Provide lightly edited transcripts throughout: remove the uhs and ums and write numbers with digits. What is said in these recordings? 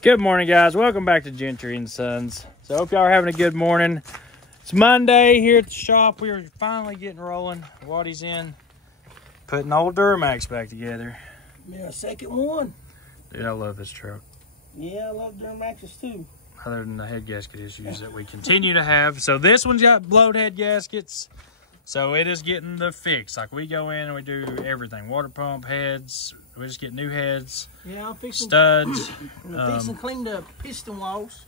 Good morning, guys. Welcome back to Gentry and Sons. So I hope y'all are having a good morning. It's Monday here at the shop. We are finally getting rolling. Waddy's in, putting old Duramax back together. Yeah, second one. Dude, I love this truck. Yeah, I love Duramaxes too. Other than the head gasket issues that we continue to have. So this one's got blowed head gaskets. So it is getting the fix. Like we go in and we do everything. Water pump, heads. We just get new heads. Yeah, I'm fixing studs. I'm fixing to clean the piston walls.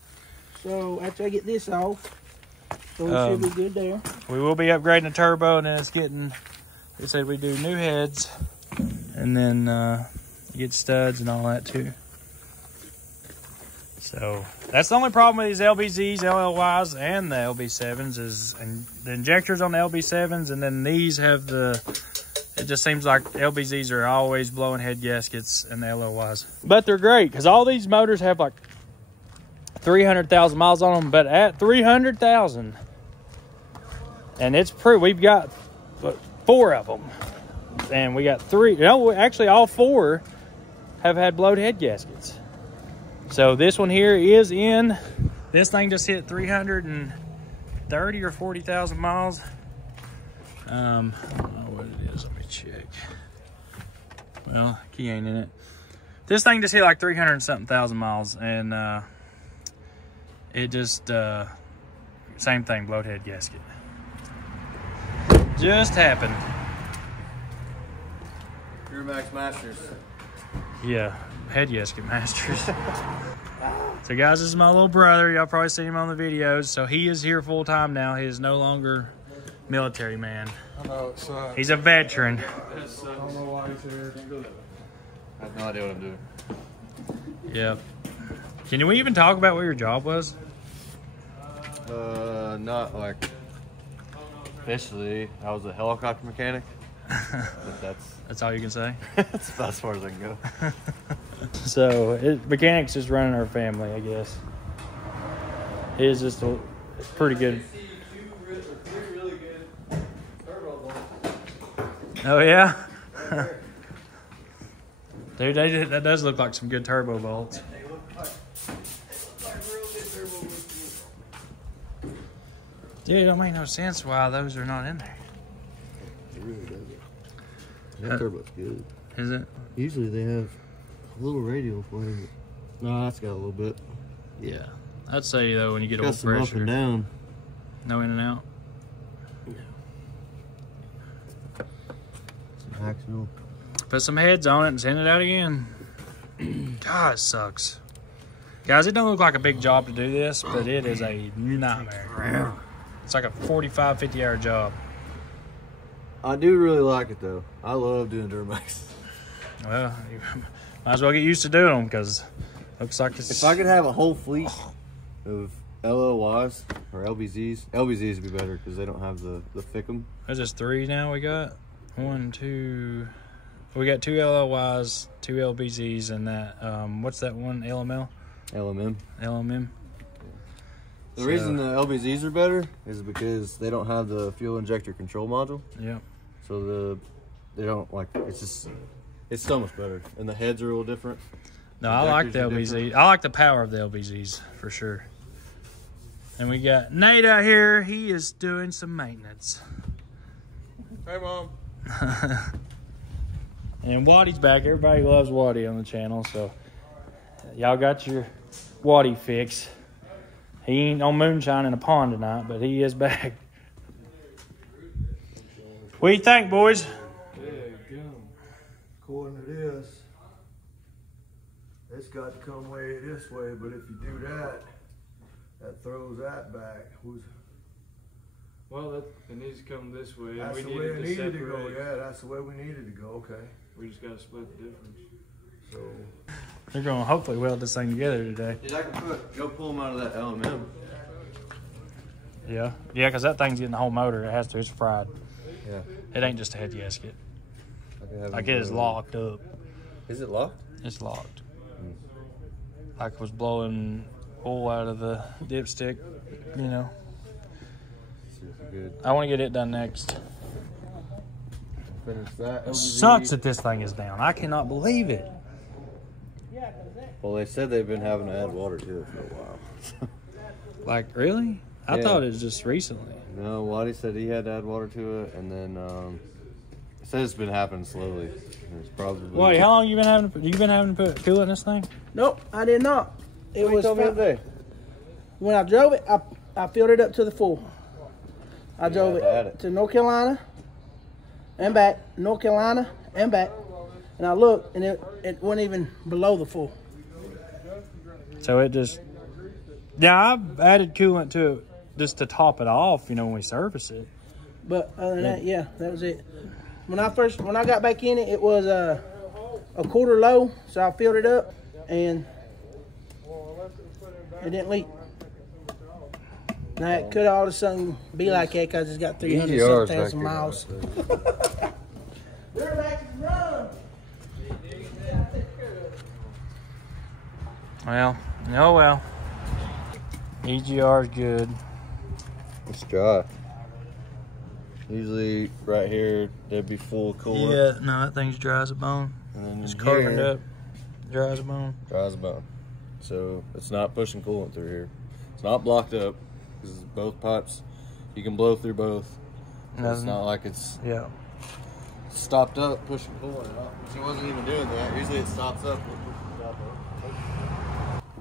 So after I get this off, so we should be good there. We will be upgrading the turbo, and then it's getting. They said we do new heads, and then get studs and all that too. So that's the only problem with these LBZs, LLYs, and the LB7s is and the injectors on the LB7s, and then these have the. It just seems like LBZs are always blowing head gaskets and the LLYs. But they're great because all these motors have like 300,000 miles on them. But at 300,000, and it's pretty. We've got 4 of them, and we got 3. No, actually, all 4 have had blowed head gaskets. So this one here is in. This thing just hit 330 or 40,000 miles. I don't know what it is. Let me check. Well, key ain't in it. This thing just hit like 300 and something thousand miles, and it just same thing, blowed head gasket. Just happened. Duramax Masters. Yeah, head gasket masters. So guys, this is my little brother. Y'all probably seen him on the videos. So he is here full time now. He is no longer military man. I know it sucks. He's a veteran. I don't know why he's here. I have no idea what I'm doing. Yep. Can we even talk about what your job was? Not like officially. I was a helicopter mechanic. But that's all you can say? That's about as far as I can go. So mechanics is running our family, I guess. It is just a pretty good. Oh yeah, dude, that does look like some good turbo bolts. Dude, it don't make no sense why those are not in there. It really doesn't. That turbo's good. Is it? Usually they have a little radial flame. No, that's got a little bit. Yeah, I'd say though when you get Got old some pressure, up and down. No in and out. Axle. Put some heads on it and send it out again. God, it sucks. Guys, it don't look like a big job to do this, but it is a nightmare. It's like a 45, 50-hour job. I do really like it, though. I love doing Duramax. Well, you might as well get used to doing them because looks like it's... If I could have a whole fleet of LLYs or LBZs, LBZs would be better because they don't have the thickum. There's just 3 now we got. 1, 2... We got 2 LLYs, 2 LBZs, and that, what's that one, LML? LMM. The reason the LBZs are better is because they don't have the fuel injector control module. Yeah. So they don't like, it's so much better. And the heads are a little different. No, I like the LBZ. I like the power of the LBZs for sure. And we got Nate out here. He is doing some maintenance. Hey, Mom. And Waddy's back. Everybody loves Waddy on the channel, so y'all got your Waddy fix. He ain't on moonshine in a pond tonight, but he is back. What do you think, boys? Yeah, good. According to this, it's got to come way this way, but if you do that, that throws that back. Well, it needs to come this way. And That's we the way it needed to go. Yeah, that's the way we needed to go. Okay. We just got to split the difference. So They're going to hopefully weld this thing together today. Dude, I can go pull them out of that LMM. Yeah, because that thing's getting the whole motor. It has to. It's fried. Yeah. It ain't just a head gasket. Like it is locked up. Is it locked? It's locked. Like it was blowing oil out of the dipstick, you know. Good. I want to get it done next. Finish that. Sucks that this thing is down. I cannot believe it. Yeah, because Well, they said they've been having to add water to it for a while. Like, really? I Yeah. thought it was just recently. No, Waddy said he had to add water to it, and then it said it's been happening slowly. It's probably. Wait, how long you been having to put coolant in this thing? Nope, I did not. It What you was told me the other day? when I drove it. I filled it up to the full. I drove had to add it it. to North Carolina and back, North Carolina and back, and I looked, and it wasn't even below the full. So it just, yeah, I've added coolant to it just to top it off, you know, when we service it. But other than that, yeah, that was it. When I got back in it, it was a quarter low, so I filled it up, and it didn't leak. Now it could all of a sudden be like that because it's got 300,000 miles. They're back to run. Well, oh well. EGR is good. It's dry. Usually right here, they'd be full of coolant. Yeah, no, that thing's dry as a bone. And then It's here, carboned up, dry as a bone. Dry as a bone. So it's not pushing coolant through here. It's not blocked up. This is both pipes. You can blow through both. It's not like it's Yeah. stopped up pushing coolant out. She wasn't even doing that. Usually it stops up.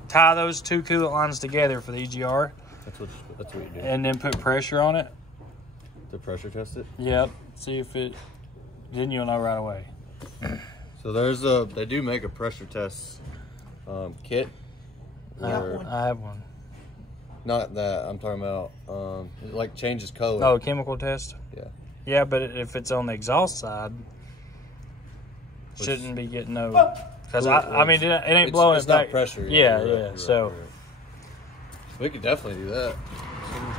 Tie those two coolant lines together for the EGR, That's what you do. and then put pressure on it. To pressure test it. Yep. See if it. Then you'll know right away. So they do make a pressure test kit. I got Or- one. I have one. Not that I'm talking about. It like changes color. Oh, chemical test. Yeah. Yeah, but if it's on the exhaust side, shouldn't be getting no. Because I mean, it ain't blowing It's it not back. pressure. Yeah, You're yeah. right. So We could definitely do that.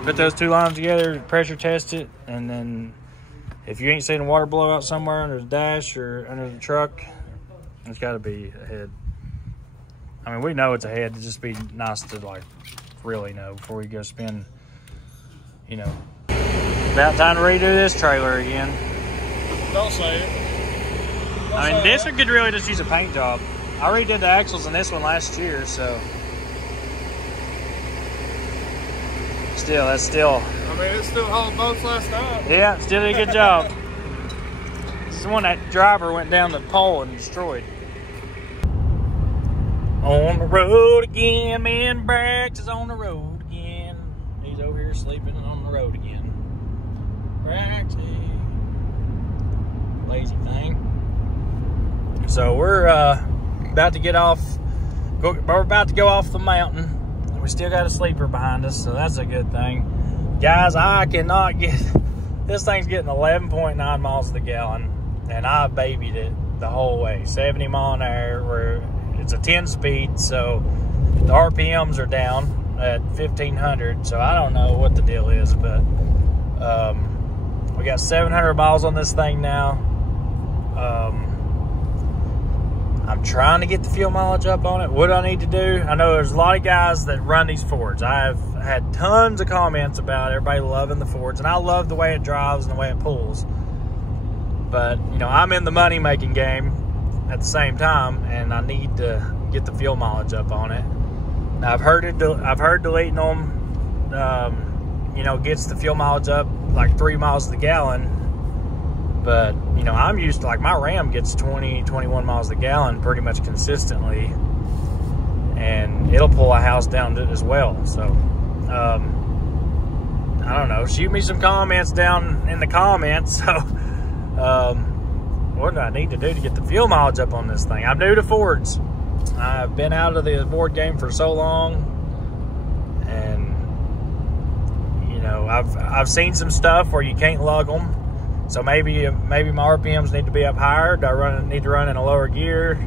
put those two lines together, pressure test it, and then if you ain't seen a water blowout somewhere under the dash or under the truck, it's got to be a head. I mean, we know it's a head. It'd just be nice to like really know before we go spend. You know, about time to redo this trailer again. Don't say it. I mean, this one could really just use a paint job. I redid the axles in this one last year, so that's still. I mean, it still hauled boats last night. Yeah, still did a good job. This is the one that driver went down the pole and destroyed. On the road again, man. Brax is on the road again. He's over here sleeping on the road again. Braxy. Lazy thing. So we're about to get off. We're about to go off the mountain. We still got a sleeper behind us, so that's a good thing. Guys, I cannot get... This thing's getting 11.9 miles to the gallon, and I babied it the whole way. 70 mile an hour. It's a 10-speed, so the RPMs are down at 1,500, so I don't know what the deal is, but we got 700 miles on this thing now. I'm trying to get the fuel mileage up on it. What do I need to do? I know there's a lot of guys that run these Fords. I've had tons of comments about everybody loving the Fords, and I love the way it drives and the way it pulls. But, you know, I'm in the money-making game at the same time, and I need to get the fuel mileage up on it. Now, I've heard deleting them, you know, gets the fuel mileage up like 3 miles to the gallon. But, you know, I'm used to, like, my Ram gets 20, 21 miles a gallon pretty much consistently. And it'll pull a house down as well. So, I don't know. Shoot me some comments down in the comments. So, what do I need to do to get the fuel mileage up on this thing? I'm new to Fords. I've been out of the Ford game for so long. And, you know, I've seen some stuff where you can't lug them. So maybe my RPMs need to be up higher. Do I need to run in a lower gear?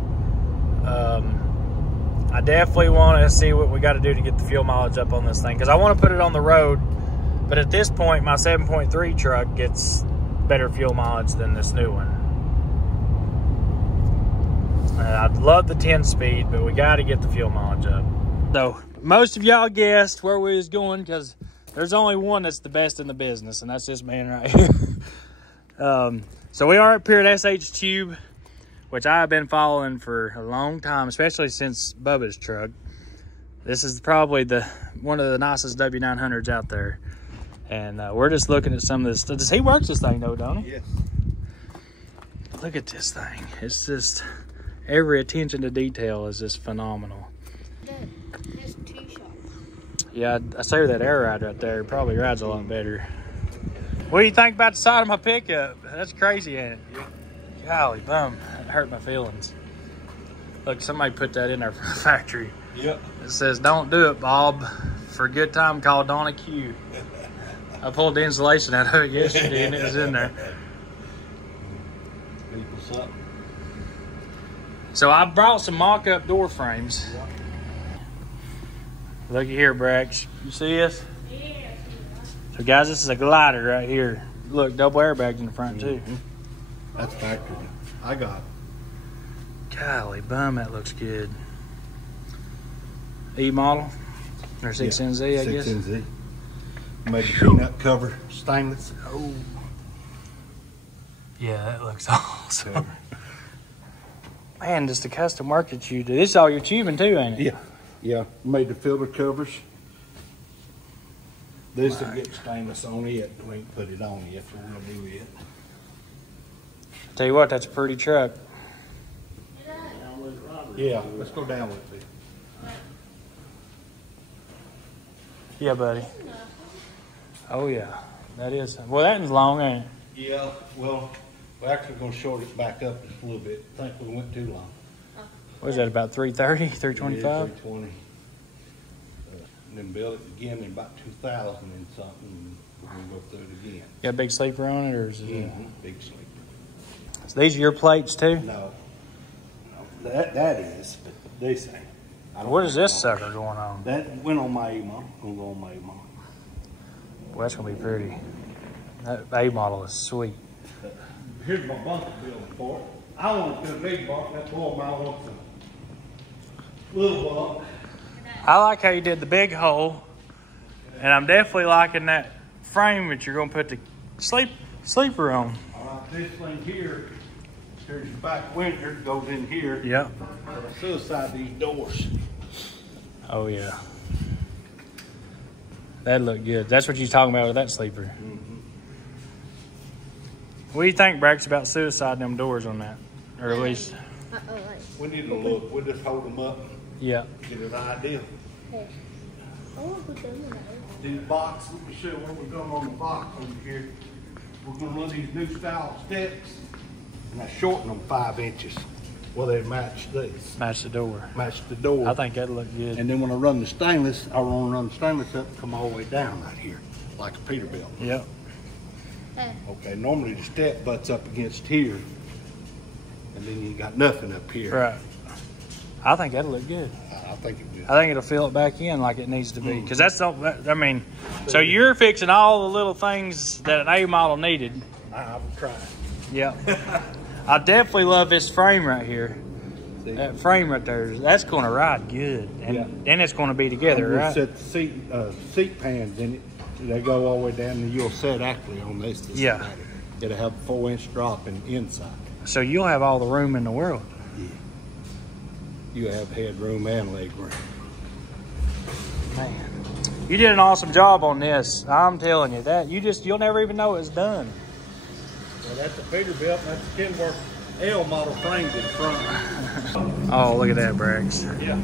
I definitely want to see what we got to do to get the fuel mileage up on this thing, because I want to put it on the road. But at this point, my 7.3 truck gets better fuel mileage than this new one. I'd love the 10-speed, but we got to get the fuel mileage up. So most of y'all guessed where we was going, because there's only one that's the best in the business, and that's this man right here. So we are up here at SH Tube. which I've been following for a long time, especially since Bubba's truck. This is probably one of the nicest W900s out there. And we're just looking at some of this stuff. Does he work this thing though, don't he? Yes. Look at this thing. It's just, every attention to detail is just phenomenal. That's T-shop. Yeah, I say that air ride right there. It probably rides a lot better. What do you think about the side of my pickup? That's crazy, ain't it? Yeah. Golly bum, that hurt my feelings. Look, somebody put that in there from the factory. Yep. It says, "Don't do it, Bob. For a good time, call Donna Q." I pulled the insulation out of it yesterday and it was in there. So I brought some mock-up door frames. Yep. Looky here, Brax. You see this? Yeah. So guys, this is a glider right here. Look, double airbags in the front too. That's factory. I got it. Golly bum, that looks good. E model or 6NZ, I guess. 6NZ. Made the peanut cover stainless. Oh, yeah, that looks awesome. Man, just the custom work that you do. This is all your tubing too, ain't it? Yeah. Yeah. Made the filter covers. This will get stainless on it. We ain't put it on yet, so we'll do it. Tell you what, that's a pretty truck. Yeah, let's go down with it. Yeah, buddy. Oh yeah, that is. Well, that one's long, ain't it? Yeah, well, we're actually going to short it back up just a little bit. I think we went too long. What is that, about 330, 325? 320. And then build it again in about 2000 and something. We're going to go through it again. Got a big sleeper on it, or is it? Big sleeper. So these are your plates too? No. That is, but this ain't. What is this sucker going on? That went on my A-model. Gonna go on my A-model. Well, that's gonna be pretty. That A model is sweet. Here's my bunker building for it. I want to put a big bunk. That's 4 miles off the little bunk. I like how you did the big hole, and I'm definitely liking that frame that you're gonna put the sleeper on. All right, this thing here, here's your back window, goes in here. Yep. Suicide these doors. Oh yeah. That looked good. That's what you're talking about with that sleeper. Mm-hmm. What do you think, Brax, about suicide them doors on that? Or at least... We need to look. We'll just hold them up. Yeah. Get an idea. I want to put them in there. These boxes, let me show you what we're doing on the box over here. We're going to run these new style steps, and I shorten them 5 inches. Well, they match these. Match the door. Match the door. I think that'd look good. And then when I run the stainless, I want to run the stainless up and come all the way down right here, like a Peterbilt. Yep. Okay, normally the step butts up against here, and then you got nothing up here. Right. I think that'll look good. I think it will. I think it'll fill it back in like it needs to be. Because that's the, I mean, so you're fixing all the little things that an A model needed. I will try. Yep. I definitely love this frame right here. See? That frame right there, that's going to ride good. And then it's going to be together, We'll right? set the seat pans in it. They go all the way down, and you'll set actually on this. Yeah. It'll have a 4-inch drop in the inside. So you'll have all the room in the world. Yeah. You have headroom and leg room. Man, you did an awesome job on this. I'm telling you that you'll never even know it's done. Well, that's a Peterbilt. And that's a Kenworth L model framed in front. Oh, look at that, Brax. Yeah.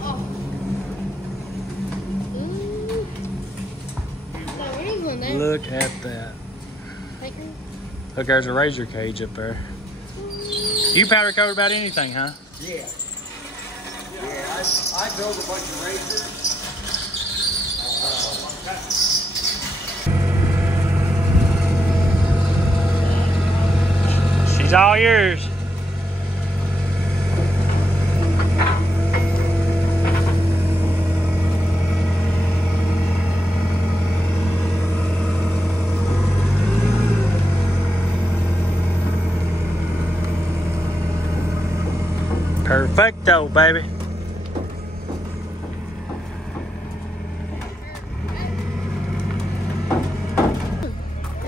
Look at that. Look, there's a razor cage up there. You powder coat about anything, huh? Yeah. Yeah, I drove a bunch of razors. She's all yours. Perfecto, baby.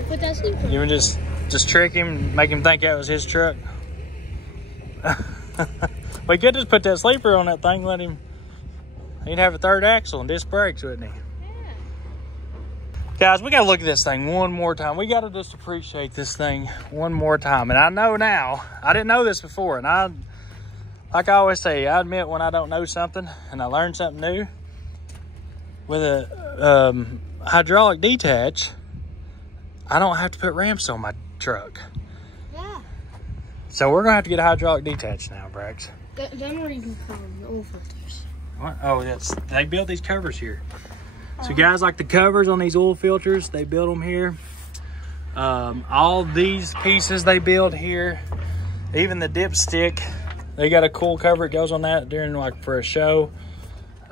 Put that sleeper. You would just trick him, make him think that was his truck. We could just put that sleeper on that thing, let him, he'd have a third axle and disc brakes, wouldn't he? Yeah. Guys, we gotta look at this thing one more time. We gotta just appreciate this thing one more time. And I know now, I didn't know this before, and like I always say, I admit when I don't know something and I learn something new. With a hydraulic detach, I don't have to put ramps on my truck. Yeah. So we're gonna have to get a hydraulic detach now, Brax. Them are even from the oil filters. What? Oh, they built these covers here. So guys, like the covers on these oil filters, they built them here. All these pieces they build here. Even the dipstick, they got a cool cover. It goes on that during like for a show.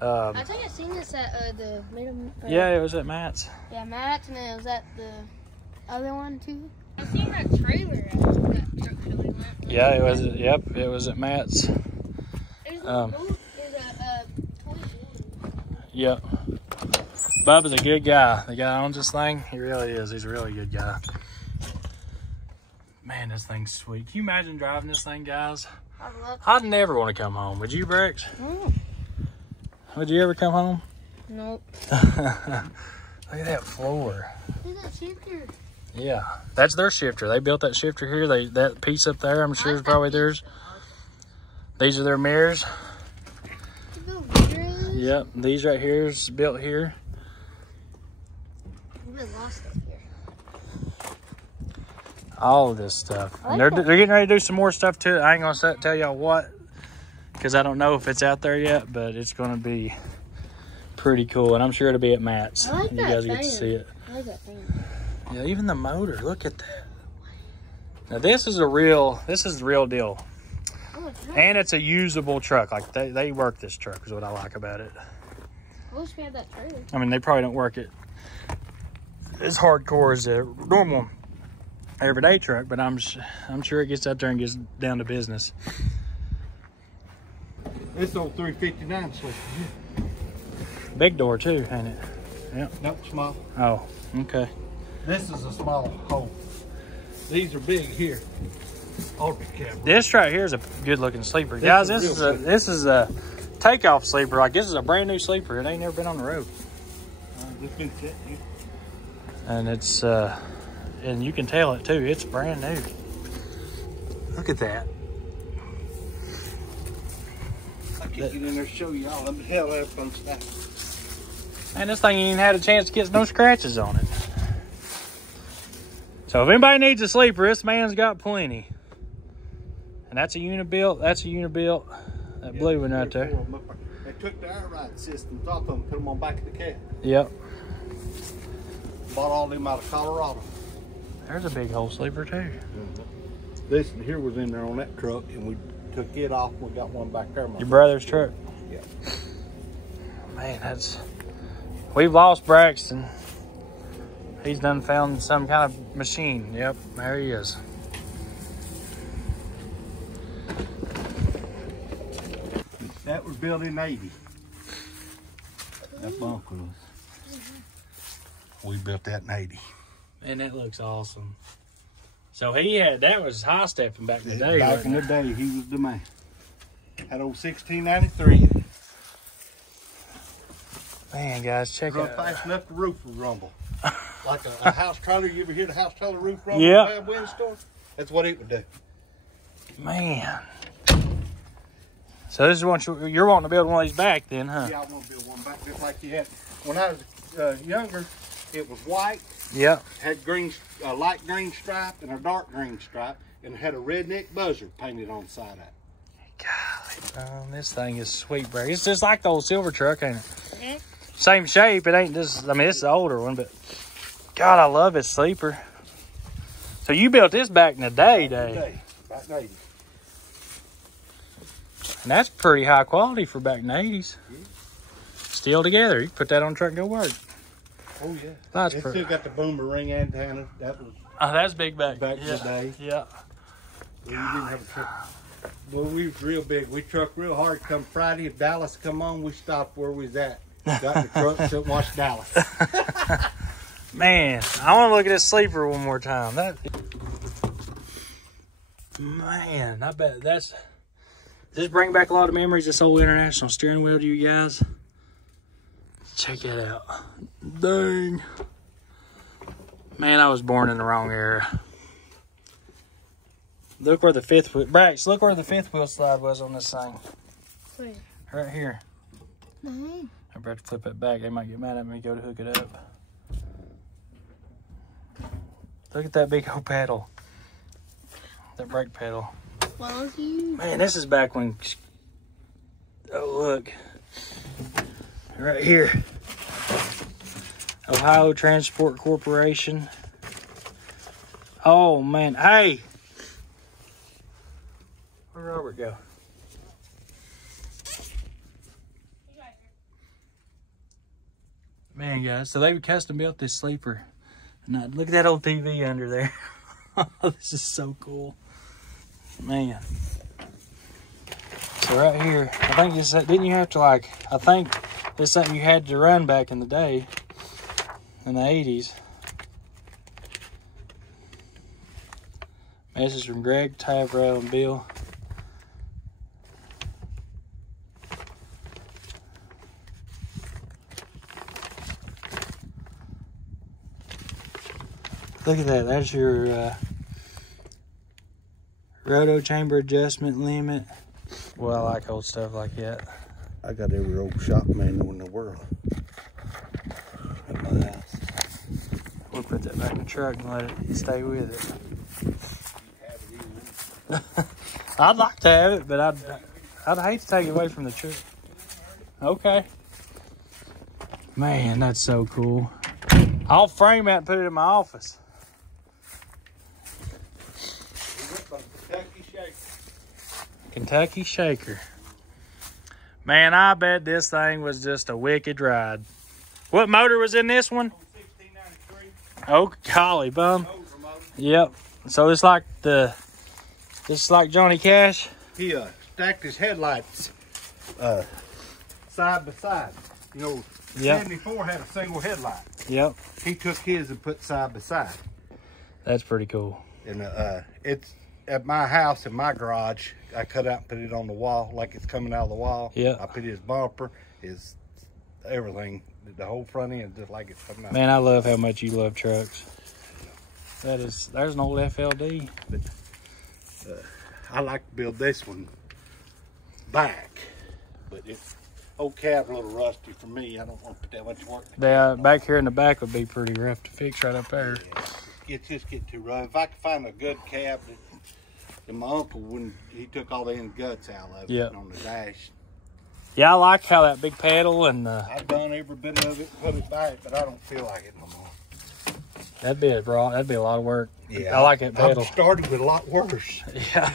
I think I seen this at the yeah, it was at Matt's. Yeah, Matt's, and then it was at the other one too. I seen that trailer at that truck show we went. Yeah, it was. Yep, it was at Matt's. There's a toy. Yep. Bubba's a good guy. The guy who owns this thing, he really is. He's a really good guy. Man, this thing's sweet. Can you imagine driving this thing, guys? I'd never want to come home. Would you, Brax? Mm. Would you ever come home? Nope. Look at that floor. Look at that shifter. Yeah, that's their shifter. They built that shifter here. That piece up there, I'm sure is probably theirs. These are their mirrors. Yep, these right here is built here. We've been lost up here. All of this stuff. And they're getting ready to do some more stuff too. I ain't gonna tell y'all what, because I don't know if it's out there yet, but it's gonna be pretty cool. And I'm sure it'll be at Matt's. I like you that guys get to thing. see it. I like that thing. Yeah, even the motor, look at that. Now this is the real deal. Oh, And it's a usable truck. Like they work this truck is what I like about it. I wish we had that trailer. I mean, they probably don't work it as hardcore as a normal everyday truck, but I'm sure it gets out there and gets down to business. This old 359 slipper. Big door too, ain't it? Yep. Nope, small. Oh, okay. This is a small hole. These are big here. Ultra cab. This right here is a good looking sleeper. Guys, this is a takeoff sleeper. Like this is a brand new sleeper. It ain't never been on the road. It's been sitting here. And it's and you can tell it too. It's brand new. Look at that. I can't get in there and show you all. Let me hell up on stack. And this thing ain't even had a chance to get no scratches on it. So if anybody needs a sleeper, this man's got plenty. And that's a Unibuilt. That's a Unibuilt. That blue one right there. They took the air ride systems off of them, put them on back of the cab. Yep. Bought all them out of Colorado. There's a big hole sleeper too. This here was in there on that truck, and we took it off. And we got one back there. Your brother's truck. Yeah. Man, we've lost Braxton. He's done found some kind of machine. Yep, there he is. That was built in 80. That bunk was. We built that in 80. And that looks awesome. So that was high stepping back in the day. Back in the day, he was the man. Had old 1693. Man, guys, check it out. Fast enough, the roof would rumble. Like a house trailer. You ever hear the house trailer roof rumble? Yeah. In a bad windstorm? That's what it would do. Man. So this is what you're wanting to build one of these back then, huh? Yeah, I want to build one back just like you had. When I was younger, it was white. Yep. Had green, a light green stripe and a dark green stripe, and it had a redneck buzzer painted on the side of it. Golly, this thing is sweet, bro. It's just like the old silver truck, ain't it? Yeah. Same shape. It ain't just, I mean, it's the older one, but God, I love this sleeper. So you built this back in the day. Back in the 80s. And that's pretty high quality for back in the 80s. Yeah. Still together. You put that on the truck and go work. Oh, yeah. That's it pretty. still got the boomerang antenna. That was that's big back in the day. Yeah. We didn't have a truck. Well, we was real big. We trucked real hard. Come Friday, if Dallas come on, we stopped where we was at. Got in the truck, sit and watch Dallas. Man, I want to look at this sleeper one more time. Man, I bet This bring back a lot of memories, this old International steering wheel to you guys. Check it out. Dang. Man, I was born in the wrong era. Look where the fifth wheel, Brax, look where the fifth wheel slide was on this thing. Wait. Right here. Mm-hmm. I better flip it back. They might get mad at me, go to hook it up. Look at that big old pedal. That brake pedal. Well, you. Man, this is back when, oh look. Right here. Ohio Transport Corporation. Oh man, hey. Where'd Robert go? Man, guys, so they custom built this sleeper. Now, look at that old TV under there. This is so cool. Man. So right here, I think this, didn't you have to like, I think this is something you had to run back in the day, in the 80s. Message from Greg, Tyrell, and Bill. Look at that. That's your roto chamber adjustment limit. Well, I like old stuff like that. I got every old shop manual in the world. We'll put that back in the truck and let it stay with it. I'd like to have it, but I'd hate to take it away from the truck. Okay. Man, that's so cool. I'll frame that and put it in my office. Kentucky Shaker. Man, I bet this thing was just a wicked ride. What motor was in this one? 1693. Oh, golly bum. Yep. So it's like Johnny Cash. He stacked his headlights side by side. You know, Yep. 74 had a single headlight. Yep. He took his and put side by side. That's pretty cool. And it's at my house in my garage. I cut out and put it on the wall like it's coming out of the wall. Yeah. I put his bumper, his everything, the whole front end just like it's coming out. Man, I love how much you love trucks. There's an old FLD. But I like to build this one back, but it's old cab's a little rusty for me. I don't want to put that much work. Back here in the back would be pretty rough to fix right up there. Yeah, it's just getting too rough. If I could find a good cab, and my uncle, when he took all the end guts out of it Yep. on the dash. Yeah, I like how that big pedal and I've done every bit of it, put it back, but I don't feel like it no more. that'd be a lot of work. Yeah, I like that pedal. I've started with a lot worse. Yeah,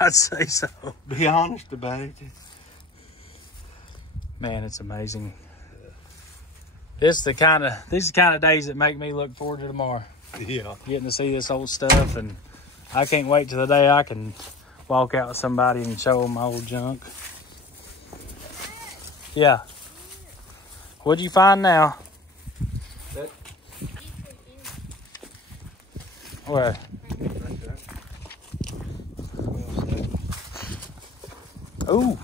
I'd say so. Be honest about it. Man, it's amazing. These are the kind of days that make me look forward to tomorrow. Yeah. Getting to see this old stuff, and I can't wait till the day I can walk out with somebody and show them my old junk. Yeah. What'd you find now? Where? Ooh.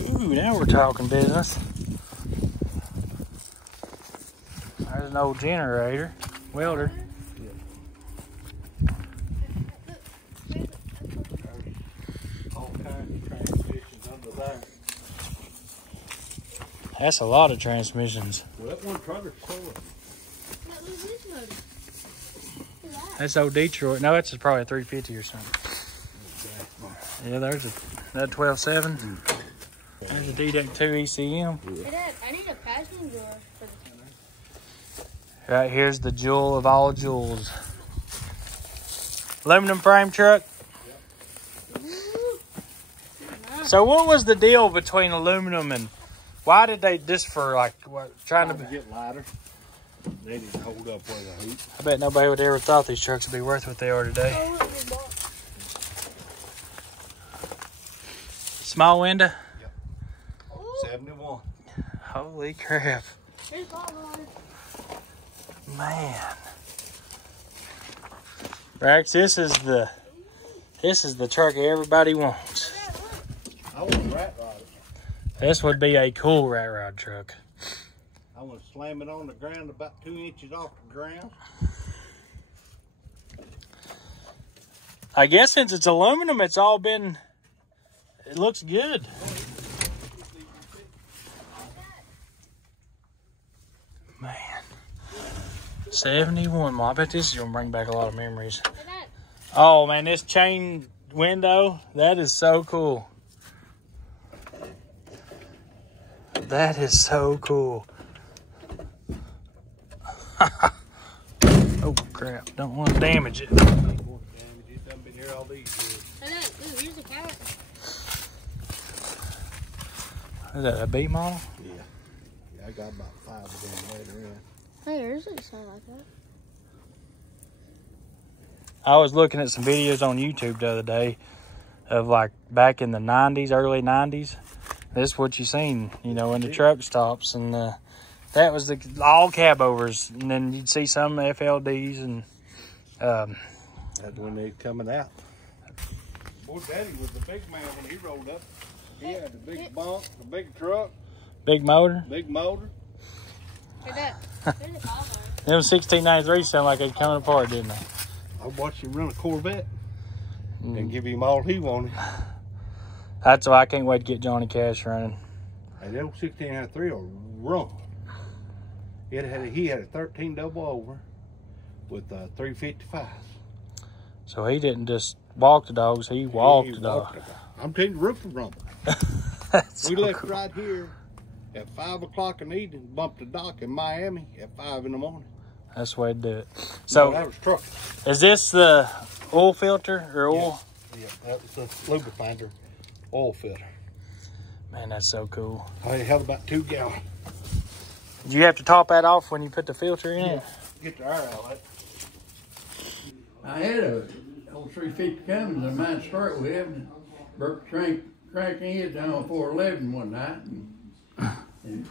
Ooh, now we're talking business. There's an old generator, welder. All kinds of transmissions under there. That's a lot of transmissions. Well, that one trailer's sold. What was this motor? What's that? That's old Detroit. No, that's probably a 350 or something. Yeah, there's that 12.7. There's a DDEC 2 ECM. Hey, Dad, I need a passenger door for the Right here's the jewel of all jewels. Aluminum frame truck. So what was the deal between aluminum and why did they just for like what, trying to get lighter? They didn't hold up where the hoop. I bet nobody would ever thought these trucks would be worth what they are today. Small window. Yep. 71. Holy crap. Here's bottle water. Man. Brax, this is This is the truck everybody wants. I want to rat rod it. This would be a cool rat rod truck. I want to slam it on the ground about 2 inches off the ground. I guess since it's aluminum, it's all been, it looks good. Man, 71. Well, I bet this is going to bring back a lot of memories. Oh, man, this chain window, that is so cool. That is so cool. Oh, crap. Don't want to damage it. Here's the power. Is that a B model? Yeah. I got about 5 of them later in. Hey, yours doesn't sound like that. I was looking at some videos on YouTube the other day of like back in the 90s, early 90s. This is what you seen, you know, in the truck stops. And that was all cabovers. And then you'd see some FLDs. And that's when they coming out. Boy, Daddy was the big man when he rolled up. He had the big bump, the big truck. Big motor. Big motor. Hey, Dad. There's a Cabover. Them 1693 sound like they're coming apart, didn't they? I watched him run a Corvette and give him all he wanted. That's why I can't wait to get Johnny Cash running. And the old 1693 will run. He had a 13 double over with 355s. So he didn't just walk the dogs, he walked the dog. I'm telling you, roof will rumble. We left right here at 5 o'clock in the evening, bumped the dock in Miami at 5 in the morning. That's the way to do it. So that was trucking. Is this the oil filter or oil? Yeah, that was the lubricator oil filter. Man, that's so cool. I held about 2 gallons. Did you have to top that off when you put the filter in it? Get the air out of it. I had a old 350 Cummins in mine start with, and broke the crank head down on 411 one night, and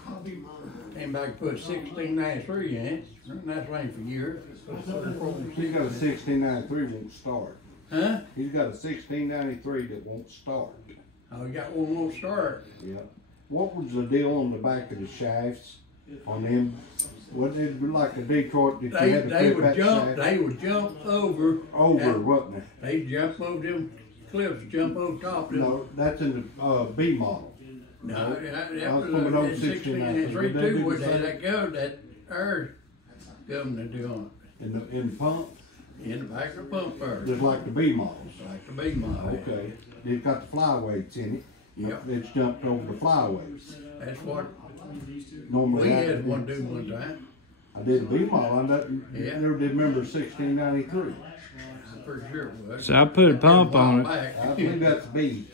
came back and put 1693 in it. That's running for years. He's got a 1693 won't start. Huh? He's got a 1693 that won't start. Oh, he got one won't start. Yeah. What was the deal on the back of the shafts on them? Wasn't it like a Detroit that you had to They flip would that jump. shaft? They would jump over. Wasn't it? They jump over them cliffs, jump over top of them. No, that's in the B model. No, that I was was from an old in 1693 1693 was too. that go that air governor doing In the pump, in the back of the pump first, just like the B models. like the big model. Okay. It's got the flyweights in it. Yep. It's jumped over the flyweights. That's what Normally we that had would one be- do one time. I did a B model. Yeah. Never did remember 1693. I'm pretty sure it was. So I put a pump on it. I believe that's B.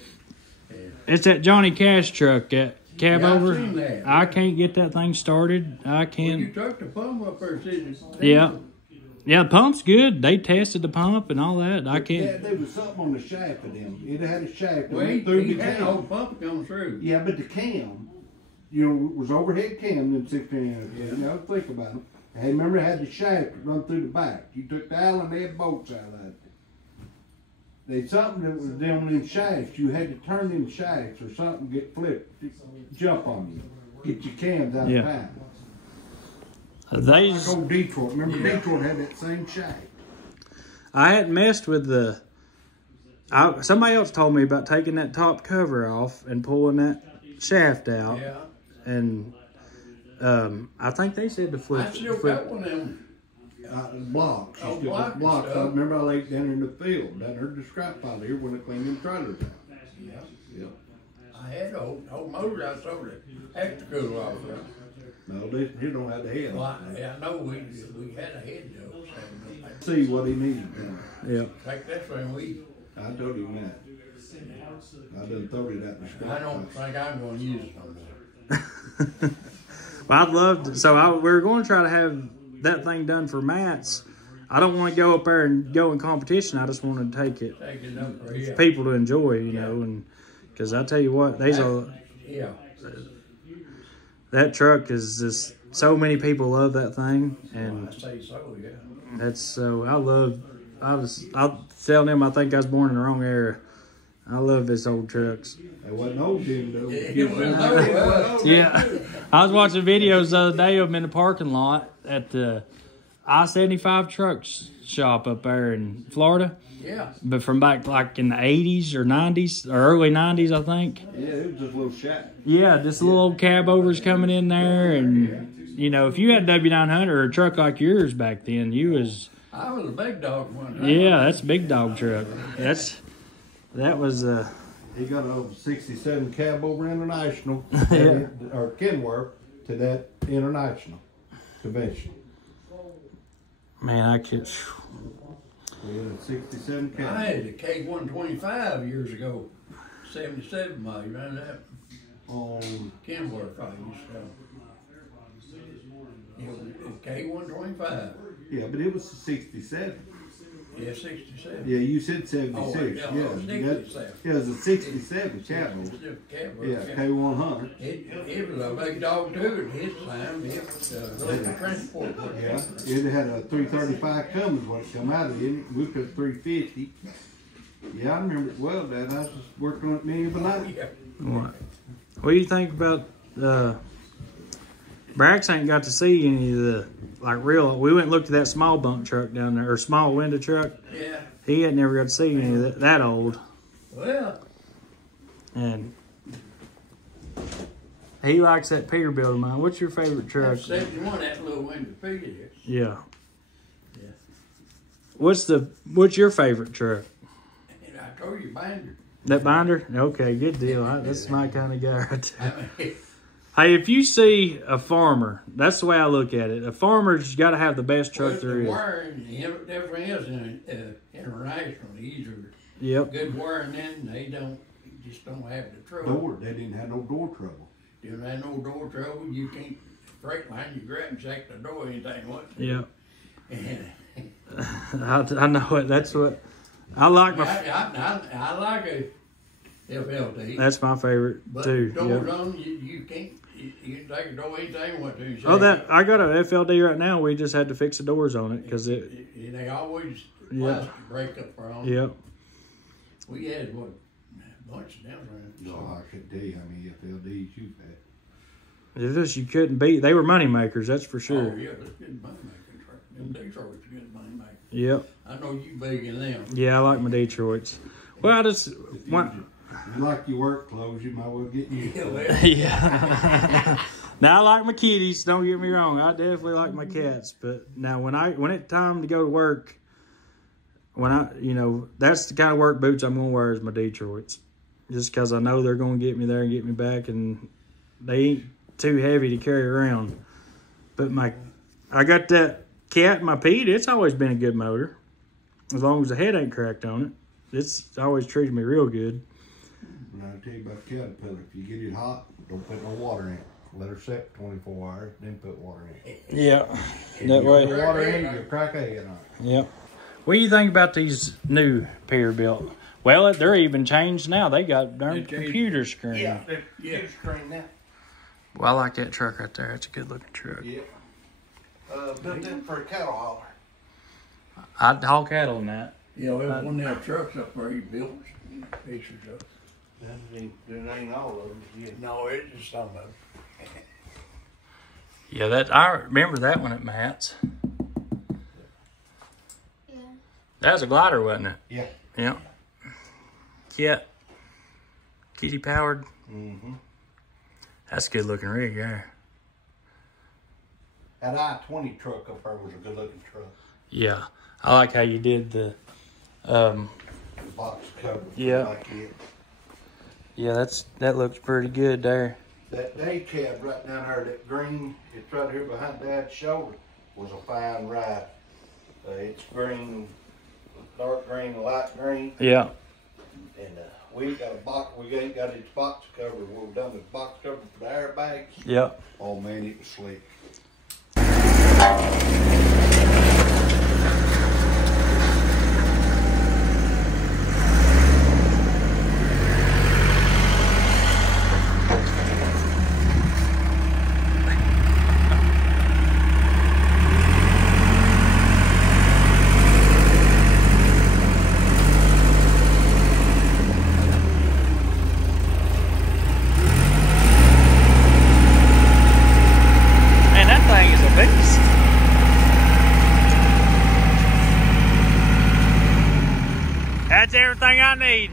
It's that Johnny Cash truck at Yeah, I've seen Cabover. that. I can't get that thing started. I Well, you can't. took the pump up there, didn't you? Yeah. Yeah, the pump's good. They tested the pump and all that. I Yeah, can't. there was something on the shaft of them. It had a shaft that Well, went through he the had a cam. whole pump come through. Yeah, but the cam, was overhead cam in 1693. Yeah. Now think about it. Hey, remember it had the shaft that run through the back. You took the Allen, they had bolts out of it. There's something that was down them shafts. You had to turn them shafts or something get flipped, jump on you, get your cams out Yeah. of bounds. They. Like old Detroit. Remember Yeah. Detroit had that same shaft. I hadn't messed with the. Somebody else told me about taking that top cover off and pulling that shaft out, Yeah. and I think they said to flip. I still got one of them. Blocks. You Oh, still got block blocks. stuff. I remember I laid down in the field, down there at the scrap pile here when I cleaned them trailers out. Yeah. Yeah. I had a whole motor. I sold it. Extra cool off of it. No, they don't have the head. Well, I know we had a head though. So See what he needed. Then. Yeah. like that's when we. I told him that. I done thrown it out the scrap I don't pile. think I'm going to use it no more. Well, I'd love to. So we were going to try to have that thing done for Matt's. I don't want to go up there and go in competition. I just want to take it Take it up for yeah. people to enjoy, and because I tell you what, Yeah. that truck is just so many people love that thing, and I say so. Yeah. that's so I love I'll tell them I think I was born in the wrong era. I love this old trucks. It wasn't old then, though. Yeah. I was watching videos the other day of them in the parking lot at the I-75 trucks shop up there in Florida. Yeah. But from back like in the 80s or 90s or early 90s, I think. Yeah, it was just a little shack. Yeah, just little old Cabovers coming in there. And, you know, if you had a W900 or a truck like yours back then, you was... I was a big dog one time. Yeah, that's a big dog truck. That was... He got a 67 Cabover International, Yeah. or Kenworth, to that international convention. Man, I could... We had a 67 Cabover. I had a K125 years ago, 77 miles. You remember that? Kenworth I used to have. It was a K125. Yeah, but it was a 67. Yeah, 67. Yeah, you said 76. Oh, wait, no, yeah, it was 67. Yeah, it was a 67 Cabover. Yeah, K100. It was a big dog too at his time. It was electric transport. Yeah, it had a 335 Cummins when it come out of it. We put 350. Yeah, I remember it well, Dad. I was just working on it many of the night. Yeah. What do you think about... Brax ain't got to see any of the, like, real... We went and looked at that small bunk truck down there, or small window truck. Yeah. He had never got to see any of that old. Well. And he likes that Peterbilt of mine. What's your favorite truck? That's 71, that little window Peter is. Yeah. Yeah. What's your favorite truck? And I told you, binder. That binder? Okay, good deal. That's my kind of guy right there. I mean, Hey, if you see a farmer, that's the way I look at it. A farmer's got to have the best truck there is. wiring, everything else in international, these are Yep. good wiring in, just don't have the trouble. They didn't have no door trouble. You don't have no door trouble, you can't straight line, you grab and check the door anything once. Yep. And I know it. That's what I like. I like a FLT. That's my favorite But too. doors Yep. on, you can't, you can take a door anything you want to. Oh, I got a FLD right now. We just had to fix the doors on it because it. They always Yeah. plastic break up around. Yep. We had what, a bunch of them around. No, I couldn't tell you how many FLDs you've had. It's just you couldn't beat. They were money makers, that's for sure. Oh yeah, that's good money making truck. Them Detroit's good money making. Yep. I know you big in them. Yeah, I like my Detroits. Well, I just want. You like your work clothes, you might well get used to it. Yeah. Now I like my kitties. Don't get me wrong. I definitely like my cats. But now when it's time to go to work, that's the kind of work boots I'm gonna wear is my Detroits, just because I know they're gonna get me there and get me back, and they ain't too heavy to carry around. But I got that cat, my Pete. It's always been a good motor, as long as the head ain't cracked on it. It's always treated me real good. And I'll tell you about Caterpillar. If you get it hot, don't put no water in it. Let her set 24 hours, then put water in it. Yeah, If that you way. put water in it, you'll crack a head on it. Yep. What do you think about these new Peterbilt? Well, they're even changed now. They got darn computer screen. Yeah, they're computer screen now. Well, I like that truck right there. It's a good looking truck. Yeah. Built in for a cattle hauler. I'd haul cattle in that. Yeah, we have one of them trucks up there he built. Pictures of. There ain't all of them. Yeah. No, it's just some of them. Yeah, I remember that one at Matt's. Yeah. That was a glider, wasn't it? Yeah. Yeah. Yeah. Kitty powered. Mm-hmm. That's a good looking rig there. That I-20 truck up there was a good looking truck. Yeah. I like how you did the The box cover. Yeah. Like it. Yeah, that looks pretty good there. That day cab right down there, that green, it's right here behind Dad's shoulder, was a fine ride. It's green, dark green, light green, Yeah. and we ain't got we ain't got its box cover. We've done the box cover for the airbags. Yep. Oh man, it was slick. everything I need.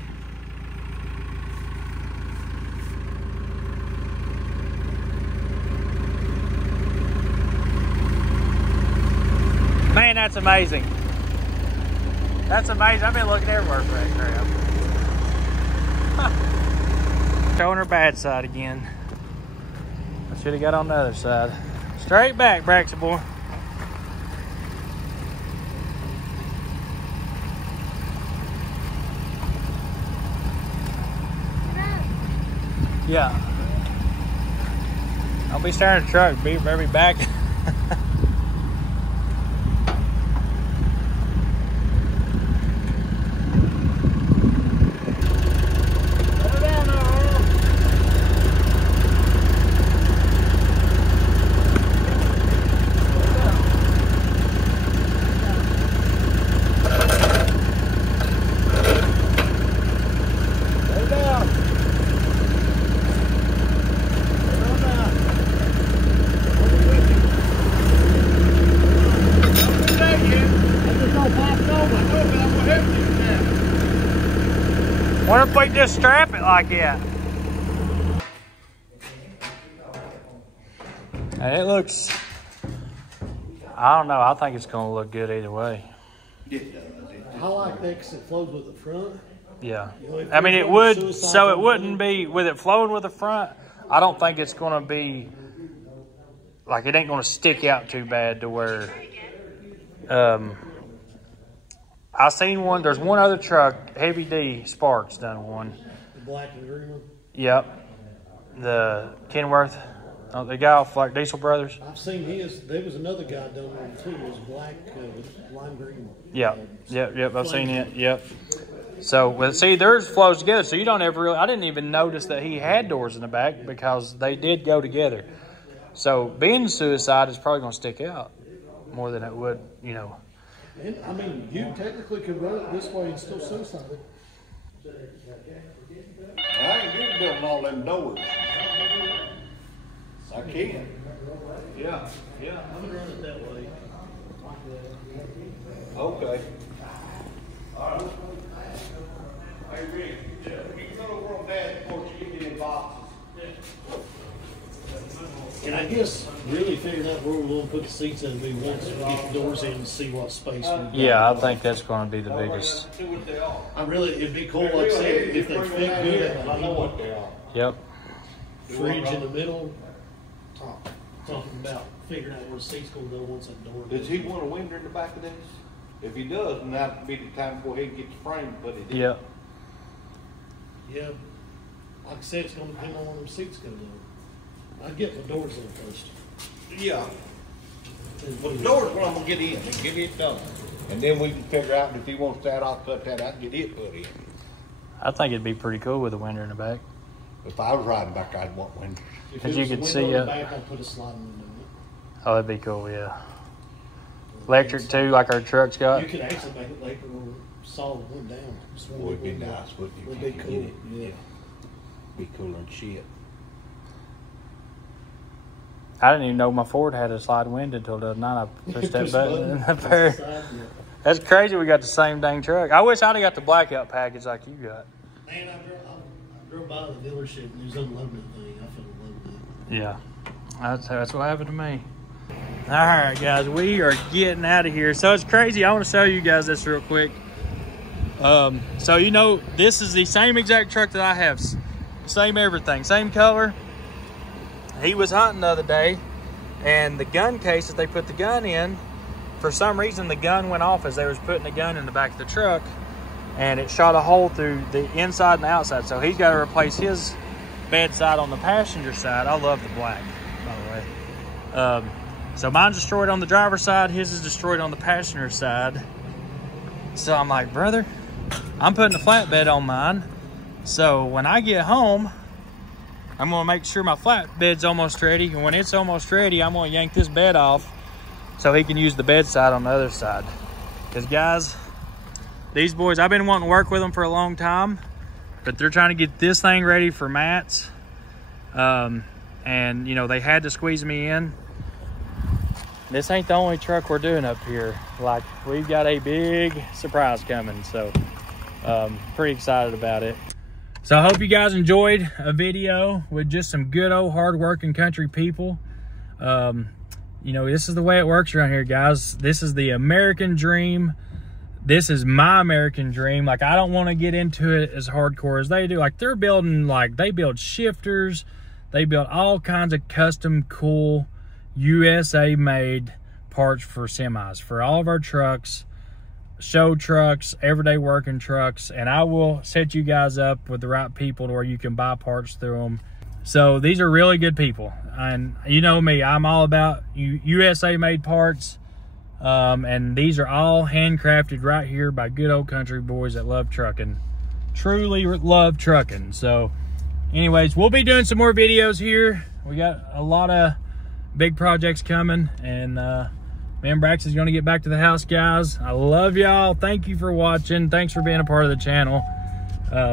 Man, that's amazing. That's amazing. I've been looking everywhere for that crap. Showing her bad side again. I should have got on the other side. Straight back, Braxton boy. Yeah. I'll be starting the truck. Be back. What if we just strap it like that? And it looks, I don't know, I think it's gonna look good either way. I like that because it flows with the front. Yeah. I mean, it would, so it wouldn't be, with it flowing with the front, I don't think it's gonna be, like it ain't gonna stick out too bad to where, I seen one. There's one other truck, Heavy D Sparks done one. The black and green one? Yep. The Kenworth. The guy off like Diesel Brothers. I've seen his. There was another guy done one too. It was black with lime green. Yep. I've seen it. Yep. So, well, see, theirs flows together. So you don't ever really, I didn't even notice that he had doors in the back because they did go together. So being suicide is probably going to stick out more than it would, you know. And, I mean, you technically could run it this way and still suicide it. I ain't getting building all them doors. I can. Yeah. I'm gonna run it that way. Okay. Hey, Rick, you can go over on Dad's porch, you can get in boxes. And I guess really figuring out where we're going to put the seats in we once we get the doors in and see what space we've got. Yeah, I think that's going to be the biggest. It'd be cool, like I said, if they fit good at the height. Yep. Fridge in the middle, talking about figuring out where the seat's going to go once that door Does he want a window in the back of this? If he does, then that'd be the time before he can get the frame and put it in. Yep. Yeah. Like I said, it's going to depend on where the seats go though. I'd get the doors in first. Yeah. Well, the door's what I'm gonna get in and get it done. And then we can figure out if he wants that, I'll cut that out and get it put in. I think it'd be pretty cool with a window in the back. If I was riding back, I'd want windows. Because you could see in the back, I'd put a sliding window in it. Oh, that'd be cool, yeah. Electric too, like our truck's got. You could actually make it like a solid one down. Would be nice, wouldn't it? Would be cool. Yeah. Be cooler than shit. I didn't even know my Ford had a sliding window until the other night. I pushed that button in the pair. That's crazy we got the same dang truck. I wish I'd have got the blackout package like you got. Man, I drove by the dealership and he was unloading that thing. I fell in love with it. Yeah, that's what happened to me. All right, guys, we are getting out of here. So it's crazy. I want to show you guys this real quick. So, you know, this is the same exact truck that I have. Same everything, same color. He was hunting the other day, and the gun case that they put the gun in, for some reason the gun went off as they was putting the gun in the back of the truck, and it shot a hole through the inside and the outside. So he's got to replace his bedside on the passenger side. I love the black, by the way. So mine's destroyed on the driver's side, his is destroyed on the passenger side. So I'm like, brother, I'm putting a flatbed on mine. So when I get home, I'm gonna make sure my flatbed's almost ready. And when it's almost ready, I'm gonna yank this bed off so he can use the bedside on the other side. Because guys, these boys, I've been wanting to work with them for a long time, but they're trying to get this thing ready for mats. And you know, they had to squeeze me in. This ain't the only truck we're doing up here. Like, we've got a big surprise coming. So Pretty excited about it. So I hope you guys enjoyed a video with just some good old hard-working country people. You know, this is the way it works around here, guys. This is the American dream. This is my American dream. Like, I don't want to get into it as hardcore as they do. Like, they're building, like, they build shifters. They build all kinds of custom, cool, USA-made parts for semis, for all of our trucks, show trucks, everyday working trucks. And I will set you guys up with the right people to where you can buy parts through them. So these are really good people. And you know me, I'm all about USA-made parts. And these are all handcrafted right here by good old country boys that love trucking. Truly love trucking. So anyways, we'll be doing some more videos here. We got a lot of big projects coming, and me and Braxton's gonna get back to the house, guys. I love y'all. Thank you for watching. Thanks for being a part of the channel.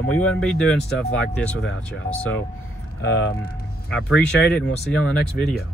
We wouldn't be doing stuff like this without y'all. So I appreciate it, and we'll see you on the next video.